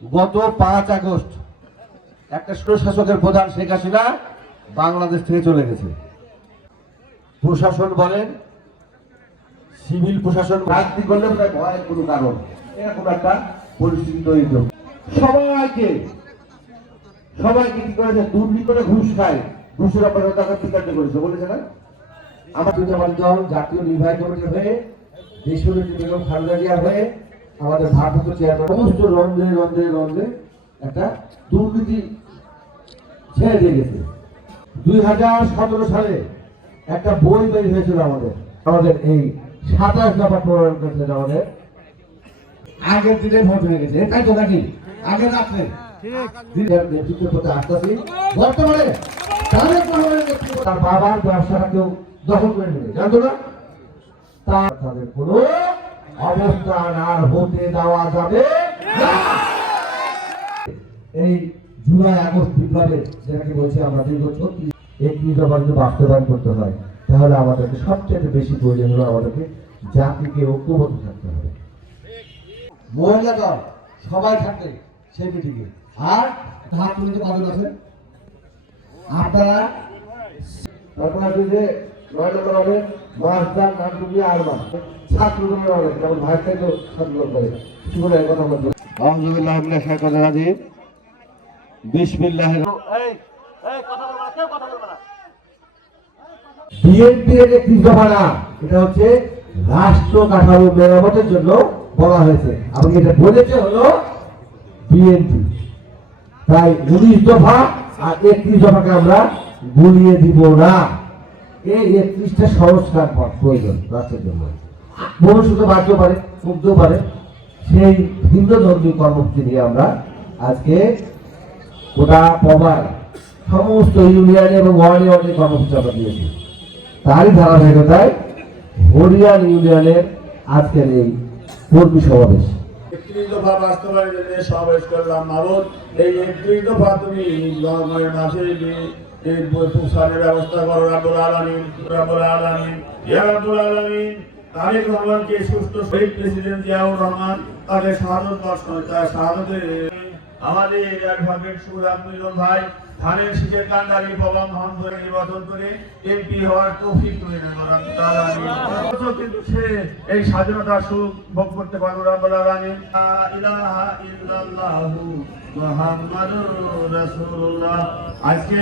গত পাঁচ আগস্ট একটা শাসকের প্রধান শেখ হাসিনা বাংলাদেশ থেকে চলে গেছে। প্রশাসন বলেন, সিভিল প্রশাসন রাজনীতি করলে ভয়ের কোনো কারণ এরকম একটা পরিস্থিতি তৈরি। সবাইকে সবাইকে কি করেছে? দুর্নীতি করে ঘুষ খায়। ঘুষের অপরাধ টাকা বিকাশ করেছে। বলেছে না? আমার দুজামান দল জাতীয় নির্বাহী কমিটির হয়ে দেশনেত্রী বেগম খালেদা জিয়ার হয়ে আমাদের ভারপ্রাপ্ত চেয়ারম্যান সমস্ত রন্ধে রন্ধে রন্ধে একটা দুর্নীতি ছেড়ে দিয়ে গেছে। দুই হাজার সতেরো সালে একটা বই বের হয়েছিল আমাদের। আমাদের এই সাতাশ দফা প্রণয়ন করেছিলেন আমাদের। আগের দিনে ভোট হয়ে গেছে। এটাই তো নাকি? নেতৃত্বের প্রতি আসতেছি। বর্তমানে রহমানের নেতৃত্বে তার বাবার ব্যবসাটা কেউ দখল করে নেবে। জানতো না? তার তাদের কোনো অবস্থান আর হতে দেওয়া যাবে এই জুলাই আগস্ট বিপ্লবে যেটাকে বলছি আমরা দীর্ঘ ছত্রিশ, একত্রিশ দফা যদি বাস্তবায়ন করতে হয়, তাহলে আমাদেরকে সবচেয়ে বেশি প্রয়োজন হলো আমাদেরকে জাতিকে ঐক্যবদ্ধ থাকতে হবে। মহিলা দল, সবাই থাকবে সেই মিটিংয়ে। আর হাত তুলে কজন আছে আপনারা যে নয় নম্বর হবে আর ছাত্র দলের অনেক যেমন থেকে কথা বলতে বিএনপি এর একটি দফা এটা হচ্ছে রাষ্ট্র কাঠামো মেরামতের জন্য বলা হয়েছে। এবং এটা বলেছে হলো বিএনপি তাই উনিশ দফা আর একত্রিশ দফাকে আমরা গুলিয়ে দিব না। এই একত্রিশটা সংস্কার প্রয়োজন রাষ্ট্রের জন্য। ভবিষ্যতে বাড়তেও পারে, কমতেও পারে। সেই ভিন্ন ধর্মীয় কর্মসূচি নিয়ে আমরা আজকে গোটা পবার সমস্ত ইউনিয়ন এবং ওয়ার্ড ওয়ার্ডে কর্মসূচি আমরা দিয়েছি। তারই ধারাবাহিকতায় হরিয়ান ইউনিয়নের আজকের এই কর্মী সমাবেশ। একত্রিশ দফা বাস্তবায়নের জন্য সমাবেশ করলাম ভারত এই করো আমাদের ভাই ধানের শীষের কান্ডারি মোহন ধরে নির্বাচন করে এমপি হওয়ার তৌফিক করে কিন্তু সে এই স্বাধীনতা সুখ ভোগ করতে পারল রাব্বুল রানী। ইলাহা ইল্লাল্লাহু মুহাম্মাদুর রাসূলুল্লাহ। আজকে